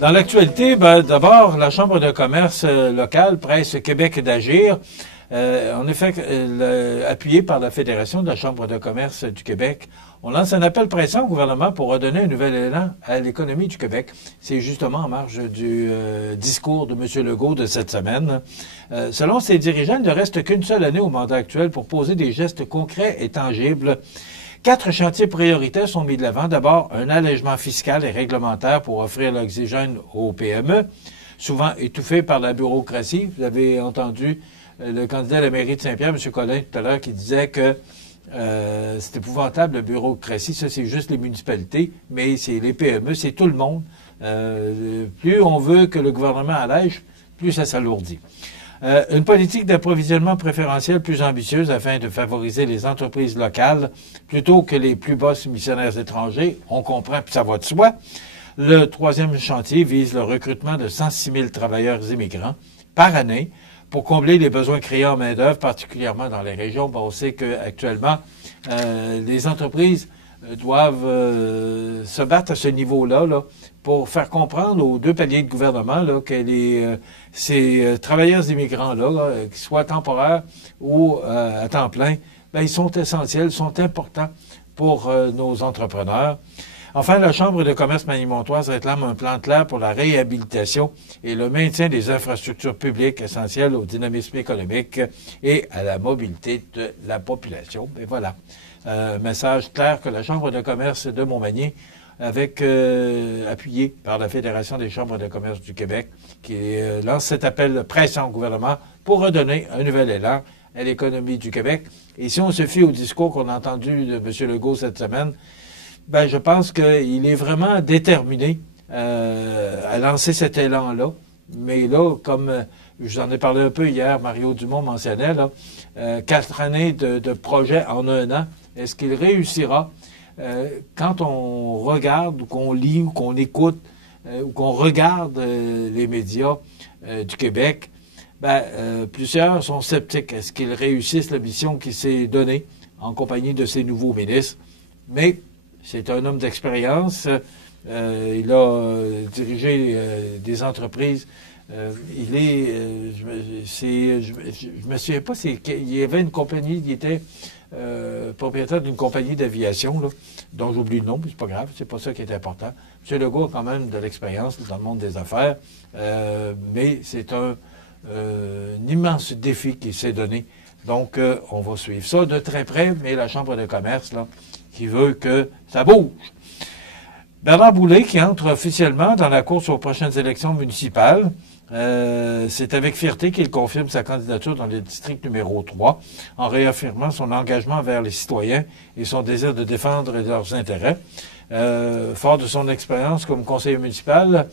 Dans l'actualité, d'abord, la Chambre de commerce locale presse Québec d'agir. En effet, appuyé par la Fédération de la Chambre de commerce du Québec, on lance un appel pressant au gouvernement pour redonner un nouvel élan à l'économie du Québec. C'est justement en marge du discours de M. Legault de cette semaine. Selon ses dirigeants, il ne reste qu'une seule année au mandat actuel pour poser des gestes concrets et tangibles. 4 chantiers prioritaires sont mis de l'avant. D'abord, un allègement fiscal et réglementaire pour offrir l'oxygène aux PME, souvent étouffées par la bureaucratie. Vous avez entendu le candidat à la mairie de Saint-Pierre, M. Collin, tout à l'heure, qui disait que c'est épouvantable, la bureaucratie. Ça, c'est juste les municipalités, mais c'est les PME, c'est tout le monde. Plus on veut que le gouvernement allège, plus ça s'alourdit. Une politique d'approvisionnement préférentiel plus ambitieuse afin de favoriser les entreprises locales plutôt que les plus bas missionnaires étrangers. On comprend, puis ça va de soi. Le troisième chantier vise le recrutement de 106 000 travailleurs immigrants par année pour combler les besoins créés en main-d'œuvre, particulièrement dans les régions. On sait qu'actuellement, les entreprises doivent se battre à ce niveau-là pour faire comprendre aux deux paliers de gouvernement que ces travailleurs immigrants-là, qu'ils soient temporaires ou à temps plein, ils sont essentiels, sont importants pour nos entrepreneurs. Enfin, la Chambre de commerce Magny-Montoise réclame un plan clair pour la réhabilitation et le maintien des infrastructures publiques essentielles au dynamisme économique et à la mobilité de la population. Et voilà, message clair que la Chambre de commerce de Montmagny, appuyé par la Fédération des chambres de commerce du Québec, qui lance cet appel pressant au gouvernement pour redonner un nouvel élan à l'économie du Québec. Et si on se fie au discours qu'on a entendu de M. Legault cette semaine, je pense qu'il est vraiment déterminé à lancer cet élan-là. Mais là, comme je vous en ai parlé un peu hier, Mario Dumont mentionnait, 4 années de projet en 1 an, est-ce qu'il réussira? Quand on regarde, ou qu'on lit, ou qu'on écoute, ou qu'on regarde les médias du Québec, plusieurs sont sceptiques. Est-ce qu'il réussisse la mission qui s'est donnée en compagnie de ses nouveaux ministres? Mais c'est un homme d'expérience. Il a dirigé des entreprises. Je me souviens pas, il y avait une compagnie, il était propriétaire d'une compagnie d'aviation, dont j'oublie le nom, mais c'est pas grave, c'est pas ça qui est important. M. Legault a quand même de l'expérience dans le monde des affaires, mais c'est un immense défi qui s'est donné. Donc, on va suivre ça de très près, mais la Chambre de commerce, qui veut que ça bouge. Bernard Boulay, qui entre officiellement dans la course aux prochaines élections municipales, c'est avec fierté qu'il confirme sa candidature dans le district numéro 3, en réaffirmant son engagement envers les citoyens et son désir de défendre leurs intérêts. Fort de son expérience comme conseiller municipal,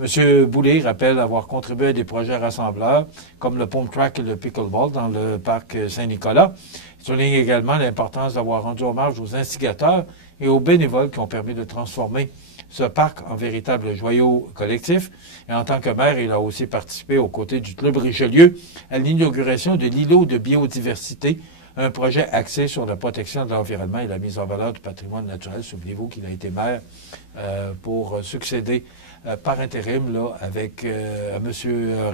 M. Boulay rappelle avoir contribué à des projets rassembleurs, comme le pump track et le pickleball dans le parc Saint-Nicolas. Il souligne également l'importance d'avoir rendu hommage aux instigateurs et aux bénévoles qui ont permis de transformer ce parc en véritable joyau collectif. Et en tant que maire, il a aussi participé aux côtés du Club Richelieu à l'inauguration de l'îlot de biodiversité, un projet axé sur la protection de l'environnement et la mise en valeur du patrimoine naturel. Souvenez-vous qu'il a été maire pour succéder par intérim avec M.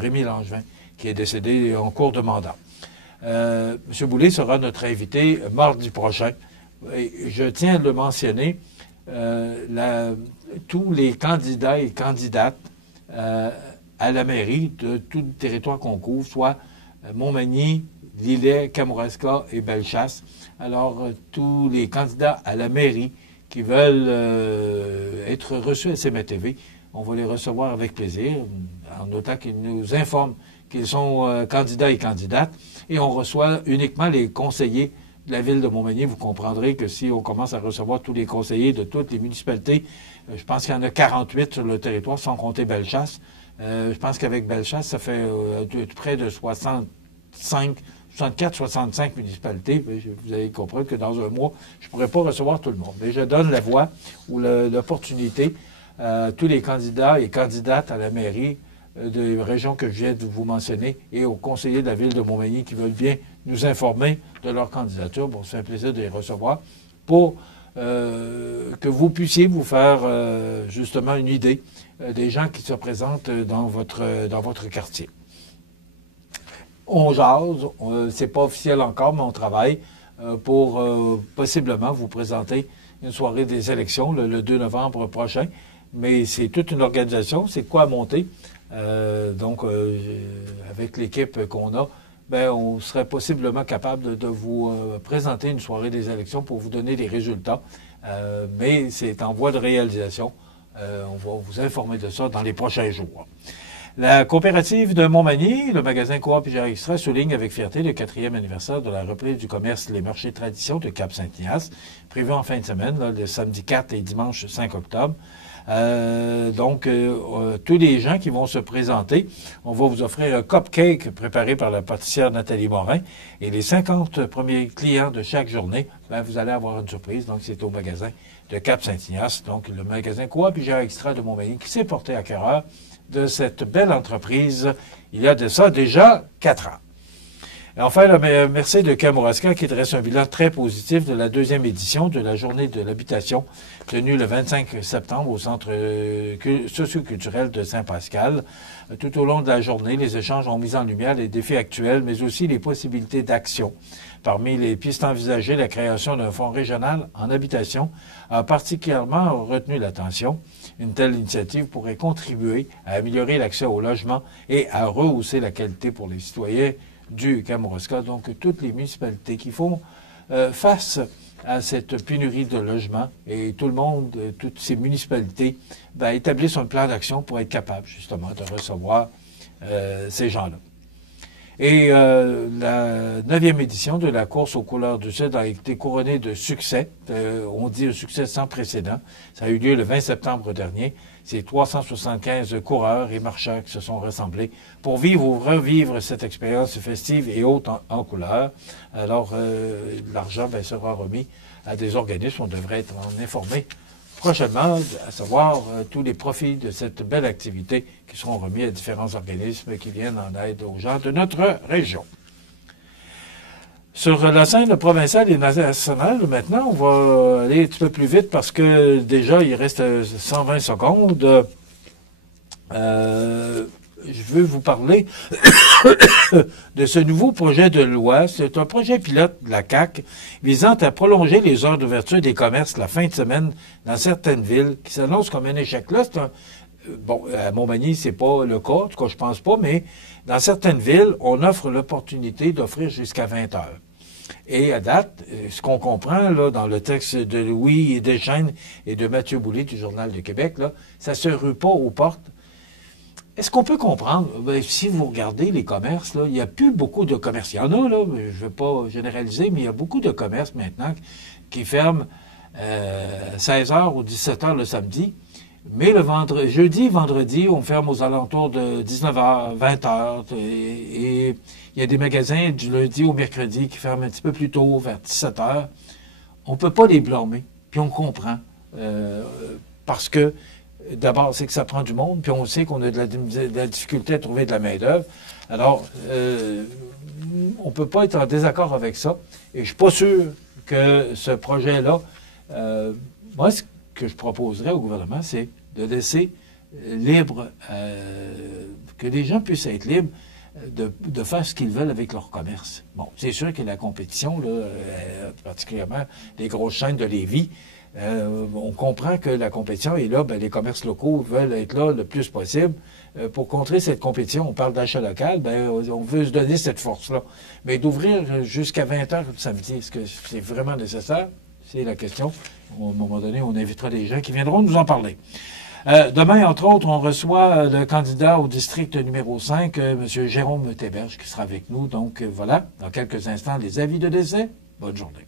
Rémi Langevin, qui est décédé en cours de mandat. M. Boulay sera notre invité mardi prochain. Et je tiens à le mentionner, tous les candidats et candidates à la mairie de tout le territoire qu'on couvre, soit Montmagny, Lillet, Kamouraska et Bellechasse. Alors, tous les candidats à la mairie qui veulent être reçus à CMA-TV, on va les recevoir avec plaisir, en notant qu'ils nous informent qu'ils sont candidats et candidates. Et on reçoit uniquement les conseillers de la ville de Montmagny. Vous comprendrez que si on commence à recevoir tous les conseillers de toutes les municipalités, je pense qu'il y en a 48 sur le territoire, sans compter Bellechasse. Je pense qu'avec Bellechasse, ça fait près de 64, 65 municipalités. Vous allez comprendre que dans un mois, je ne pourrais pas recevoir tout le monde. Mais je donne la voix ou l'opportunité à tous les candidats et candidates à la mairie des régions que je viens de vous mentionner et aux conseillers de la ville de Montmagny qui veulent bien nous informer de leur candidature. Bon, c'est un plaisir de les recevoir pour que vous puissiez vous faire justement une idée des gens qui se présentent dans votre quartier. On jase, c'est pas officiel encore, mais on travaille pour possiblement vous présenter une soirée des élections le 2 novembre prochain. Mais c'est toute une organisation, c'est quoi à monter. Donc, avec l'équipe qu'on a, ben, on serait possiblement capable de vous présenter une soirée des élections pour vous donner des résultats. Mais c'est en voie de réalisation. On va vous informer de ça dans les prochains jours. La coopérative de Montmagny, le magasin Coop Gérard Extra, souligne avec fierté le 4e anniversaire de la reprise du commerce Les Marchés Tradition de Cap-Saint-Ignace, prévu en fin de semaine, là, le samedi 4 et dimanche 5 octobre. Tous les gens qui vont se présenter, on va vous offrir un cupcake préparé par la pâtissière Nathalie Morin. Et les 50 premiers clients de chaque journée, ben, vous allez avoir une surprise. Donc, c'est au magasin de Cap-Saint-Ignace, donc le magasin Coop Gérard Extra de Montmagny, qui s'est porté à cœur de cette belle entreprise il y a de ça déjà 4 ans. Et enfin, la MRC de Kamouraska qui dresse un bilan très positif de la 2e édition de la Journée de l'habitation tenue le 25 septembre au Centre socioculturel de Saint-Pascal. Tout au long de la journée, les échanges ont mis en lumière les défis actuels, mais aussi les possibilités d'action. Parmi les pistes envisagées, la création d'un fonds régional en habitation a particulièrement retenu l'attention. Une telle initiative pourrait contribuer à améliorer l'accès au logement et à rehausser la qualité pour les citoyens du Kamouraska. Donc, toutes les municipalités qui font face à cette pénurie de logements et tout le monde, toutes ces municipalités, ben, établissent un plan d'action pour être capable, justement, de recevoir ces gens-là. Et la 9e édition de la course aux couleurs du Sud a été couronnée de succès. On dit un succès sans précédent. Ça a eu lieu le 20 septembre dernier. C'est 375 coureurs et marcheurs qui se sont rassemblés pour vivre ou revivre cette expérience festive et haute en couleurs. Alors, l'argent sera remis à des organismes. On devrait être informé prochainement, à savoir tous les profits de cette belle activité qui seront remis à différents organismes qui viennent en aide aux gens de notre région. Sur la scène provinciale et nationale, maintenant, on va aller un petit peu plus vite parce que déjà, il reste 120 secondes. Je veux vous parler de ce nouveau projet de loi. C'est un projet pilote de la CAQ visant à prolonger les heures d'ouverture des commerces la fin de semaine dans certaines villes qui s'annoncent comme un échec. Là, bon, à Montmagny, c'est pas le cas, en tout cas, je pense pas, mais dans certaines villes, on offre l'opportunité d'offrir jusqu'à 20 heures. Et à date, ce qu'on comprend là dans le texte de Louis Deschênes et de Mathieu Boulay du Journal de Québec, là, ça se rue pas aux portes. Est-ce qu'on peut comprendre, si vous regardez les commerces, là, il n'y a plus beaucoup de commerces. Il y en a, là, je ne veux pas généraliser, mais il y a beaucoup de commerces maintenant qui ferment 16h ou 17h le samedi. Mais le jeudi, vendredi, on ferme aux alentours de 19h, 20h. Et il y a des magasins du lundi au mercredi qui ferment un petit peu plus tôt, vers 17h. On ne peut pas les blâmer. Puis on comprend. Parce que d'abord, c'est que ça prend du monde, puis on sait qu'on a de la difficulté à trouver de la main-d'œuvre. Alors, on ne peut pas être en désaccord avec ça. Et je ne suis pas sûr que ce projet-là, moi, ce que je proposerais au gouvernement, c'est de laisser libre, que les gens puissent être libres de faire ce qu'ils veulent avec leur commerce. Bon, c'est sûr que la compétition, là, particulièrement les grosses chaînes de Lévis, on comprend que la compétition est là, ben, les commerces locaux veulent être là le plus possible. Pour contrer cette compétition, on parle d'achat local, ben, on veut se donner cette force-là. Mais d'ouvrir jusqu'à 20h le samedi, est-ce que c'est vraiment nécessaire? C'est la question. À un moment donné, on invitera des gens qui viendront nous en parler. Demain, entre autres, on reçoit le candidat au district numéro 5, M. Jérôme Théberge, qui sera avec nous. Donc, voilà, dans quelques instants, les avis de décès. Bonne journée.